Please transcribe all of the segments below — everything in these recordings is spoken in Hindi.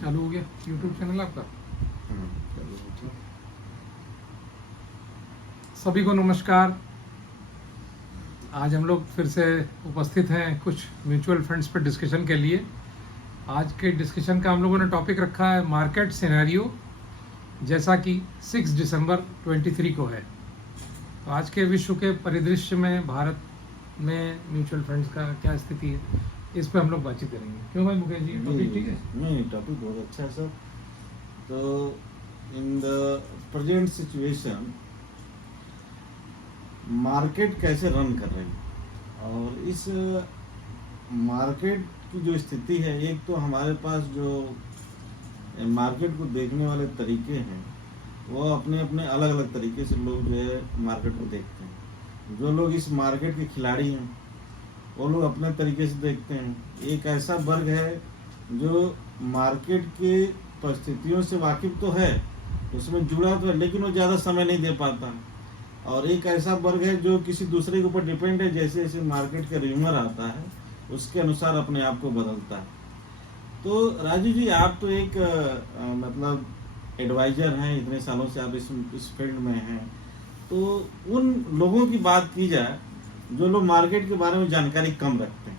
चालू हो गया यूट्यूब चैनल आपका। सभी को नमस्कार। आज हम लोग फिर से उपस्थित हैं कुछ म्यूचुअल फंड्स पर डिस्कशन के लिए। आज के डिस्कशन का हम लोगों ने टॉपिक रखा है मार्केट सिनेरियो, जैसा कि 6 दिसंबर 23 को है। तो आज के विश्व के परिदृश्य में भारत में म्यूचुअल फंड्स का क्या स्थिति है, इस पर हम लोग बातचीत करेंगे। क्यों भाई मुकेश जी, टॉपिक ठीक है? नहीं, टॉपिक बहुत अच्छा है सर। तो in the present situation market कैसे रन कर रही है, और इस मार्केट की जो स्थिति है, एक तो हमारे पास जो मार्केट को देखने वाले तरीके हैं वो अपने अपने अलग अलग तरीके से लोग जो है मार्केट को देखते हैं। जो लोग इस मार्केट के खिलाड़ी हैं वो लोग अपने तरीके से देखते हैं। एक ऐसा वर्ग है जो मार्केट के परिस्थितियों से वाकिफ तो है, उसमें जुड़ा तो है, लेकिन वो ज़्यादा समय नहीं दे पाता। और एक ऐसा वर्ग है जो किसी दूसरे के ऊपर डिपेंड है, जैसे जैसे मार्केट का र्यूमर आता है उसके अनुसार अपने आप को बदलता है। तो राजू जी, आप तो एक मतलब एडवाइजर हैं, इतने सालों से आप इस फील्ड में हैं। तो उन लोगों की बात की जाए जो लोग मार्केट के बारे में जानकारी कम रखते हैं,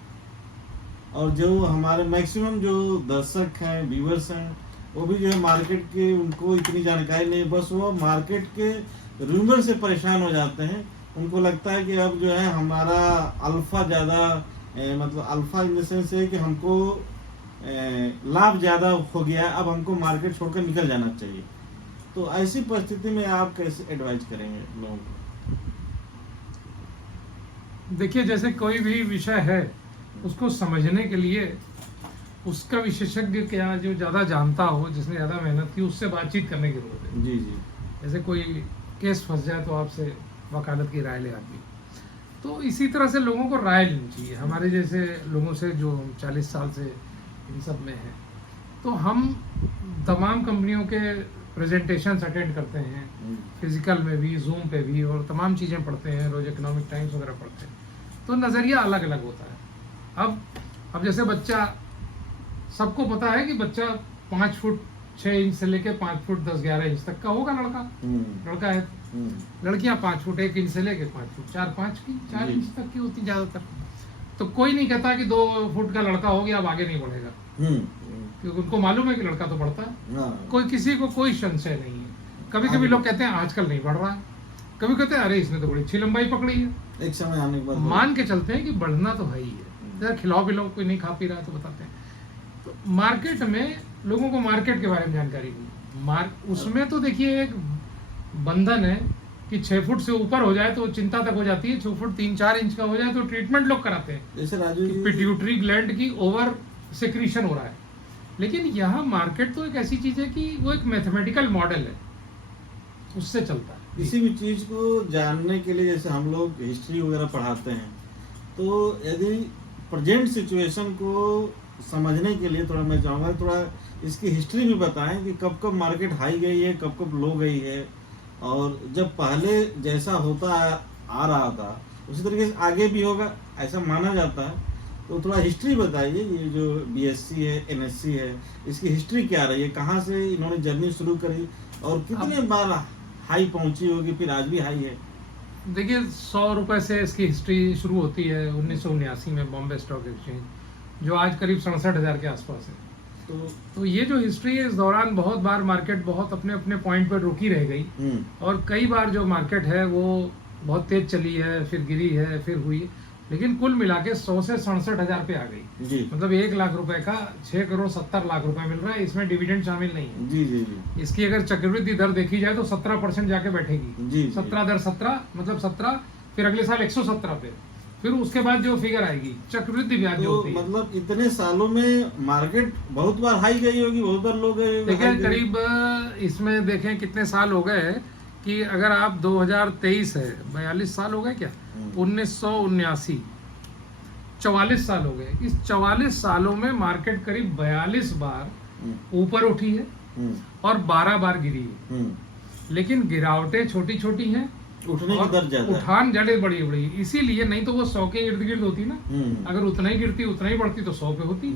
और जो हमारे मैक्सिमम जो दर्शक हैं, व्यूअर्स हैं, वो भी जो है मार्केट के उनको इतनी जानकारी नहीं, बस वो मार्केट के रूमर से परेशान हो जाते हैं। उनको लगता है कि अब जो है हमारा अल्फा ज़्यादा मतलब अल्फा इन द सेंस है कि हमको लाभ ज़्यादा हो गया, अब हमको मार्केट छोड़कर निकल जाना चाहिए। तो ऐसी परिस्थिति में आप कैसे एडवाइज करेंगे लोगों को? देखिए, जैसे कोई भी विषय है उसको समझने के लिए उसका विशेषज्ञ क्या जो ज़्यादा जानता हो, जिसने ज़्यादा मेहनत की, उससे बातचीत करने की जरूरत है। जी जी। जैसे कोई केस फंस जाए तो आपसे वकालत की राय ले आती है, तो इसी तरह से लोगों को राय लेनी चाहिए। हमारे जैसे लोगों से जो 40 साल से इन सब में है, तो हम तमाम कंपनियों के प्रेजेंटेशंस अटेंड करते हैं, फिजिकल में भी, जूम पे भी, और तमाम चीज़ें पढ़ते हैं, रोज इकोनॉमिक टाइम्स वगैरह पढ़ते हैं। तो नज़रिया अलग अलग होता है। अब जैसे बच्चा, सबको पता है कि बच्चा 5 फुट 6 इंच से लेके 5 फुट 10-11 इंच तक का होगा लड़का। लड़का है, लड़कियां 5 फुट 1 इंच से लेके 5 फुट 4 इंच तक की होती ज़्यादातर। तो कोई नहीं कहता कि 2 फुट का लड़का हो गया अब आगे नहीं बढ़ेगा, क्योंकि उनको मालूम है कि लड़का तो बढ़ता है। कोई किसी को कोई संशय नहीं है। कभी कभी लोग कहते हैं आजकल नहीं बढ़ रहा है, कभी कहते हैं अरे इसने तो बड़ी अच्छी लंबाई पकड़ी है। एक समय आने के बाद मान के चलते हैं कि बढ़ना तो है ही है। जरा खिलाओ पिलाओ, कोई नहीं खा पी रहा है तो बताते हैं। तो मार्केट में लोगों को मार्केट के बारे में जानकारी नहीं। उसमें तो देखिए एक बंधन है कि 6 फुट से ऊपर हो जाए तो चिंता तक हो जाती है, 6 फुट 3-4 इंच का हो जाए तो ट्रीटमेंट लोग कराते हैं, जैसे राजू जी, पिट्यूटरी ग्लैंड की ओवर सेक्रीशन हो रहा है। लेकिन यहाँ मार्केट तो एक ऐसी चीज है कि वो एक मैथमेटिकल मॉडल है, उससे चलता है। किसी भी चीज को जानने के लिए जैसे हम लोग हिस्ट्री वगैरह पढ़ाते हैं, तो यदि प्रेजेंट सिचुएशन को समझने के लिए थोड़ा मैं चाहूँगा थोड़ा इसकी हिस्ट्री भी बताएं कि कब कब मार्केट हाई गई है, कब कब लो गई है, और जब पहले जैसा होता आ रहा था उसी तरीके से आगे भी होगा ऐसा माना जाता है। तो थोड़ा हिस्ट्री बताइए, ये जो बीएससी है, एनएससी है, इसकी हिस्ट्री क्या रही है, कहाँ से इन्होंने जर्नी शुरू करी और कितने बार हाई पहुंची होगी, फिर आज भी हाई है? देखिए, 100 रुपए से इसकी हिस्ट्री शुरू होती है 1979 में बॉम्बे स्टॉक एक्सचेंज, जो आज करीब 67,000 के आसपास है। तो ये जो हिस्ट्री है, इस दौरान बहुत बार मार्केट बहुत अपने अपने पॉइंट पर रुकी रह गई, और कई बार जो मार्केट है वो बहुत तेज चली है, फिर गिरी है, फिर हुई है। लेकिन कुल मिला के 100 से 67,000 पे आ गई जी। मतलब 1 लाख रुपए का 6 करोड़ 70 लाख रुपए मिल रहा है। इसमें डिविडेंड शामिल नहीं है। जी जी जी। इसकी अगर चक्रवृद्धि दर देखी जाए तो 17% जाके बैठेगी। जी, 17 दर 17 मतलब 17, फिर अगले साल 117 पे, फिर उसके बाद जो फिगर आएगी चक्रवृद्धि ब्याज जो होती है। मतलब इतने सालों में मार्केट बहुत बार हाई गई होगी, बहुत बार लो गए। देखिए, करीब इसमें देखें कितने साल हो गए कि अगर आप 2023 है, 42 साल हो गए क्या, 1979 44 साल हो गए। इस 44 सालों में मार्केट करीब 42 बार ऊपर उठी है और 12 बार गिरी है। लेकिन गिरावटें छोटी छोटी हैं उठने की और दर ज्यादा है। उठान जड़े बड़ी बड़ी, इसीलिए नहीं तो वो 100 के इर्द गिर्द होती ना, अगर उतना ही गिरती उतना ही बढ़ती तो 100 पे होती।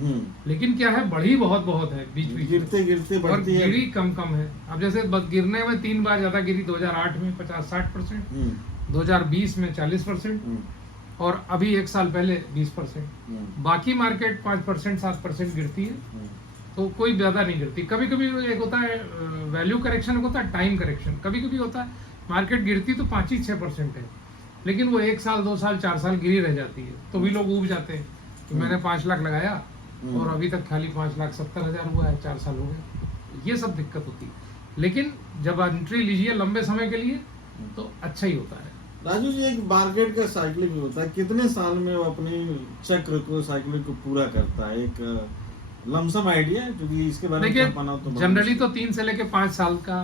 लेकिन क्या है, बढ़ी बहुत बहुत है बीच बीच में, गिरते गिरते और बढ़ती है। गिरी कम कम है। अब जैसे गिरने में 3 बार ज्यादा गिरी, 2008 में 50-60%, 2020 में 40%, और अभी 1 साल पहले 20%। बाकी मार्केट 5% 7% गिरती है, तो कोई ज्यादा नहीं गिरती। कभी कभी एक होता है वैल्यू करेक्शन, होता है टाइम करेक्शन। कभी कभी होता है मार्केट गिरती तो 5-6% है, लेकिन वो 1 साल 2 साल 4 साल गिरी रह जाती है, तो भी लोग ऊब जाते हैं कि मैंने 5 लाख लगाया और अभी तक खाली 5,70,000 हुआ है, 4 साल हो गए। ये सब दिक्कत होती है। लेकिन जब एंट्री लीजिए लंबे समय के लिए तो अच्छा ही होता है। राजू जी, एक मार्केट का साइकिलिंग होता है, कितने साल में वो अपनी चक्र को साइकिलिंग को पूरा करता है? एक लमसम आइडिया है, क्योंकि इसके बारे में देखिए, पाना तो जनरली तो 3 से लेके 5 साल का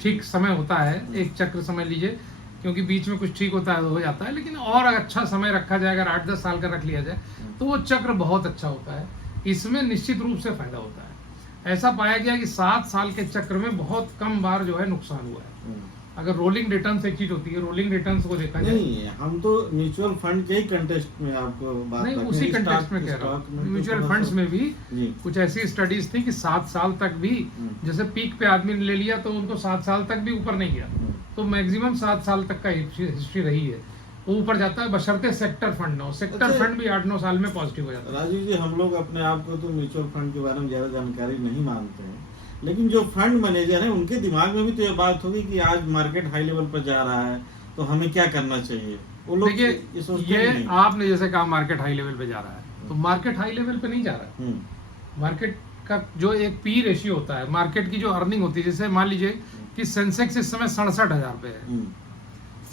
ठीक समय होता है, एक चक्र समझ लीजिए, क्योंकि बीच में कुछ ठीक होता है तो हो जाता है। लेकिन और अच्छा समय रखा जाए, अगर 8-10 साल का रख लिया जाए तो वो चक्र बहुत अच्छा होता है। इसमें निश्चित रूप से फायदा होता है। ऐसा पाया गया कि 7 साल के चक्र में बहुत कम बार जो है नुकसान हुआ है। अगर रोलिंग रिटर्न्स एक चीज होती है, रोलिंग रिटर्न्स को देखा जाए, नहीं, हम तो म्यूचुअल फंड के ही कंटेस्ट में आपको बात नहीं करते उसी हैं। कंटेक्स्ट में कह रहा हूँ। म्यूचुअल फंड्स में भी जी। कुछ ऐसी स्टडीज थी कि 7 साल तक भी, जैसे पीक पे आदमी ने ले लिया तो उनको 7 साल तक भी ऊपर नहीं गया, तो मैक्सिमम 7 साल तक का हिस्ट्री रही है, वो ऊपर जाता है, बशर्ते सेक्टर फंड ना हो। सेक्टर अच्छा, फंड भी 8-9 साल में पॉजिटिव हो जाता है। राजीव जी, हम लोग अपने आप को तो म्यूचुअल फंड के बारे में ज्यादा जानकारी नहीं मानते हैं, लेकिन जो फंड मैनेजर है उनके दिमाग में भी तो ये बात होगी कि आज मार्केट हाई लेवल पर जा रहा है तो हमें क्या करना चाहिए। वो लोग देखिए, सोचते ये नहीं। आपने जैसे कहा मार्केट हाई लेवल पे जा रहा है, तो मार्केट हाई लेवल पे नहीं जा रहा है। मार्केट का जो एक पी रेशियो होता है, मार्केट की जो अर्निंग होती है, जैसे मान लीजिए कि सेंसेक्स इस समय 67,000 पे है,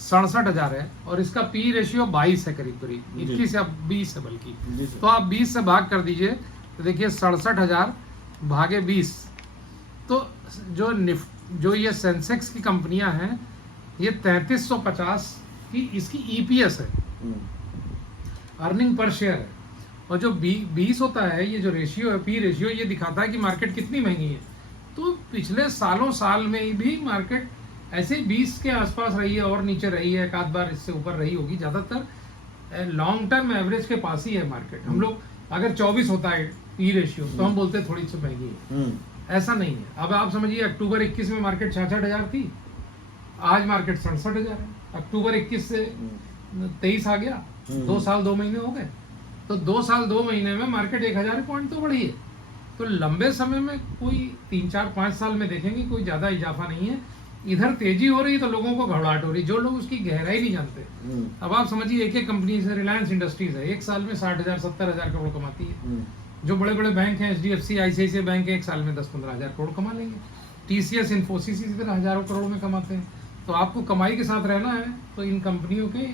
67,000 है, और इसका पी रेशियो 22 है, करीब करीब 21 या 20 है बल्कि। तो आप 20 से भाग कर दीजिए तो देखिए 67,000 भागे 20, तो जो ये सेंसेक्स की कंपनियां हैं, ये 3350 की इसकी ईपीएस है, अर्निंग पर शेयर है। और जो 20 होता है, ये जो रेशियो है, पी रेशियो, ये दिखाता है कि मार्केट कितनी महंगी है। तो पिछले साल में भी मार्केट ऐसे 20 के आसपास रही है, और नीचे रही है, एक आध बार इससे ऊपर रही होगी, ज्यादातर लॉन्ग टर्म एवरेज के पास ही है मार्केट। हम लोग अगर 24 होता है पी रेशियो तो हम बोलते हैं थोड़ी सी महंगी है, ऐसा नहीं है। अब आप समझिए, अक्टूबर 21 में मार्केट 66,000 थी, आज मार्केट 67,000 है। अक्टूबर 21 से 23 आ गया, 2 साल 2 महीने हो गए, तो 2 साल 2 महीने में मार्केट 1,000 पॉइंट तो बढ़ी है। तो लंबे समय में कोई 3-4-5 साल में देखेंगे कोई ज्यादा इजाफा नहीं है। इधर तेजी हो रही है तो लोगों को घबराहट हो रही है, जो लोग उसकी गहराई नहीं जानते। अब आप समझिए, एक कंपनी से रिलायंस इंडस्ट्रीज है, 1 साल में 60,000-70,000 करोड़ कमाती है। जो बड़े बड़े बैंक हैं, HDFC, ICICI बैंक है, 1 साल में 10-15,000 करोड़ कमा लेंगे। TCS, इन्फोसिस इसी तरह हजारों करोड़ में कमाते हैं। तो आपको कमाई के साथ रहना है तो इन कंपनियों के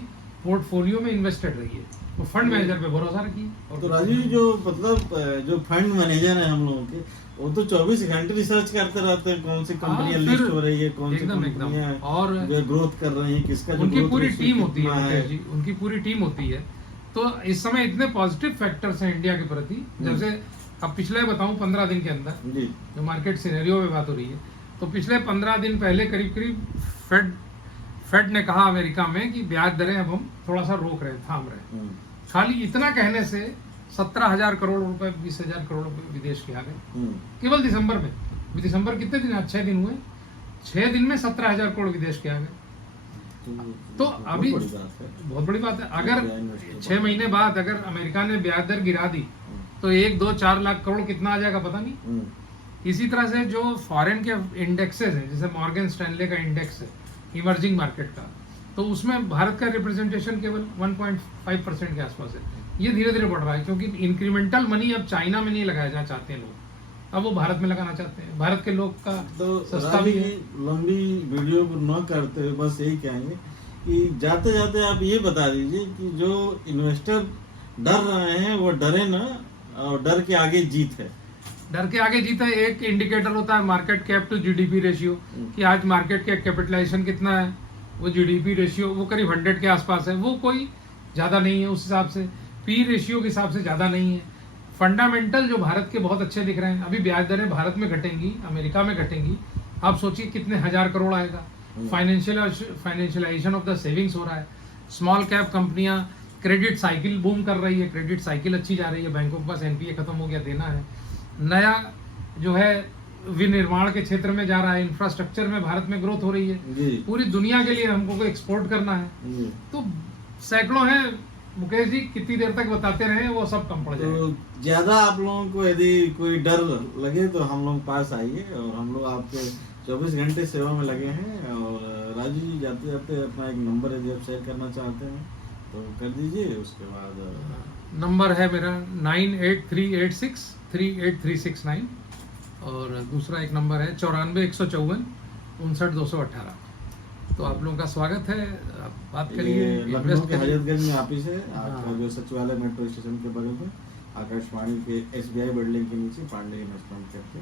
पोर्टफोलियो में इन्वेस्टेड रहिए, तो फंड मैनेजर पे भरोसा रखिए। तो राजीव, जो मतलब जो फंड मैनेजर है हम लोगों के, वो तो 24 घंटे रिसर्च करते रहते हैं, कौन सी कंपनियां लिस्ट हो रही है, कौन सी कंपनियां और जो ग्रोथ कर रही है, किसका उनकी पूरी टीम होती है जी, उनकी पूरी टीम होती है। तो इस समय इतने पॉजिटिव फैक्टर्स हैं इंडिया के प्रति, जैसे अब पिछले बताऊं 15 दिन के अंदर जो मार्केट सिनेरियो में बात हो रही है, तो पिछले 15 दिन पहले करीब करीब फेड ने कहा अमेरिका में कि ब्याज दरें अब हम थोड़ा सा रोक रहे हैं, थाम रहे हैं। खाली इतना कहने से 17,000 करोड़ रुपए, 20,000 करोड़ रुपए विदेश के आ गए केवल दिसंबर में। दिसंबर कितने दिन, 6 दिन हुए, 6 दिन में 17,000 करोड़ विदेश के आ गए। तो अभी बहुत बड़ी बात है। अगर 6 महीने बाद अगर अमेरिका ने ब्याज दर गिरा दी तो 1-2-4 लाख करोड़ कितना आ जाएगा पता नहीं। इसी तरह से जो फॉरेन के इंडेक्सेस हैं, जैसे मॉर्गन स्टैनले का इंडेक्स है इमर्जिंग मार्केट का, तो उसमें भारत का रिप्रेजेंटेशन केवल 1.5% के आसपास है। ये धीरे धीरे बढ़ रहा है, क्योंकि इंक्रीमेंटल मनी अब चाइना में नहीं लगाया जाना चाहते हैं लोग, अब वो भारत में लगाना चाहते हैं। भारत के लोग का तो सस्ता भी है। लंबी वीडियो को न करते हुए बस यही कहेंगे कि जाते जाते आप ये बता दीजिए कि जो इन्वेस्टर डर रहे हैं वो डरे ना, और डर के आगे जीत है। डर के आगे जीत है। एक इंडिकेटर होता है market cap to GDP ratio, कि आज मार्केट का कैपिटलाइजेशन कितना है, वो जीडीपी रेशियो वो करीब 100 के आसपास है, वो कोई ज्यादा नहीं है। उस हिसाब से पी रेशियो के हिसाब से ज्यादा नहीं है। फंडामेंटल जो भारत के बहुत अच्छे दिख रहे हैं। अभी ब्याज दरें भारत में घटेंगी, अमेरिका में घटेंगी, आप सोचिए कितने 1,000 करोड़ आएगा। फाइनेंशियलाइजेशन ऑफ द सेविंग्स हो रहा है, स्मॉल कैप कंपनियां, क्रेडिट साइकिल बूम कर रही है, क्रेडिट साइकिल अच्छी जा रही है, बैंकों के पास एनपीए खत्म हो गया, देना है, नया जो है विनिर्माण के क्षेत्र में जा रहा है, इंफ्रास्ट्रक्चर में भारत में ग्रोथ हो रही है, जी पूरी दुनिया के लिए हमको को एक्सपोर्ट करना है, जी। तो सैकड़ों हैं मुकेश जी, कितनी देर तक बताते रहे वो सब कम पड़ जाएगा। तो ज्यादा आप लोगों को यदि कोई डर लगे तो हम लोग पास आइए, और हम लोग आपके 24 घंटे सेवा में लगे हैं। और राजू जी, जाते जाते अपना एक नंबर यदि आप शेयर करना चाहते हैं तो कर दीजिए। उसके बाद नंबर है मेरा 9838638369 और दूसरा एक नंबर है 94,154,59,218। तो आप लोगों का स्वागत है, आप बात करिए। ये लखनऊ इन्वेस्ट के करिए। हजरतगंज में ऑफिस है आपका, हाँ। जो सचिवालय मेट्रो स्टेशन के बगल में, आकाशवाणी के SBI बिल्डिंग के नीचे, पांडे इन्वेस्टमेंट करके।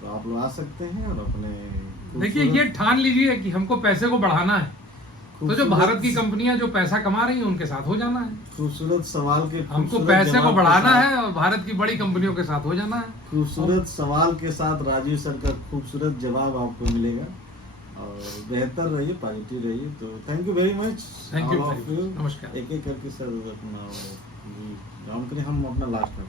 तो आप लोग आ सकते हैं और अपने देखिए, ये ठान लीजिए कि हमको पैसे को बढ़ाना है, तो जो भारत की कंपनियां जो पैसा कमा रही हैं उनके साथ हो जाना है। खूबसूरत सवाल के हमको खूबसूरत पैसे को जवाब के बढ़ाना साथ- है और भारत की बड़ी कंपनियों के साथ हो जाना है। खूबसूरत सवाल के साथ राजीव सर का खूबसूरत जवाब आपको मिलेगा। और बेहतर रहिए, पॉजिटिव रहिए। तो thank you very much. Thank you, नमस्कार। एक एक करके सर अपना काम करें, हम अपना लास्ट में करें।